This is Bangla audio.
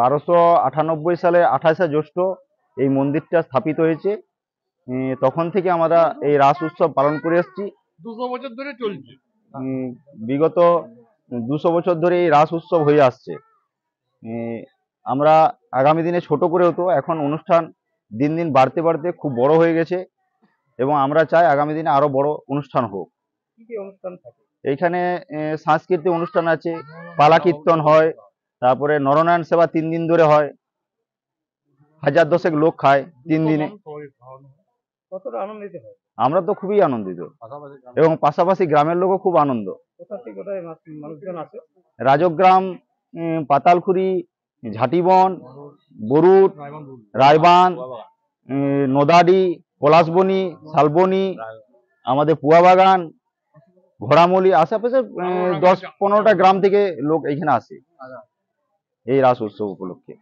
1298 সালে 28শে জ্যৈষ্ঠ এই মন্দিরটা স্থাপিত হয়েছে। তখন থেকে আমরা এই রাস উৎসব পালন করে এসেছি। 200 বছর ধরে চলছে। বিগত 200 বছর ধরে এই রাস উৎসব হয়ে আসছে। আমরা আগামী দিনে ছোট করে হতো, এখন অনুষ্ঠান দিন দিন বাড়তে বাড়তে খুব বড় হয়ে গেছে এবং আমরা চাই আগামী দিনে আরো বড় অনুষ্ঠান হোক। কি কি অনুষ্ঠান থাকে? এইখানে সাংস্কৃতিক অনুষ্ঠান আছে, পালা কীর্তন হয়, তারপরে নরনারায়ণ সেবা 3 দিন ধরে হয়, 1000 লোক খায় 3 দিনে। কতটা আনন্দিত হয়? আমরা তো খুবই আনন্দিত এবং পাশাপাশি গ্রামের লোকও খুব আনন্দ। কোথা থেকে কোথায় মানুষজন আসে? রাজগ্রাম, পাতালখুরি, ঝাটিবন, বরুট, রায়বান, নদাডি, পলাশবনি, শালবনি, আমাদের পুয়াবাগান, ঘোড়ামলি, আশেপাশে 10-15টা গ্রাম থেকে লোক এখানে আসে এই রাস উৎসব উপলক্ষে।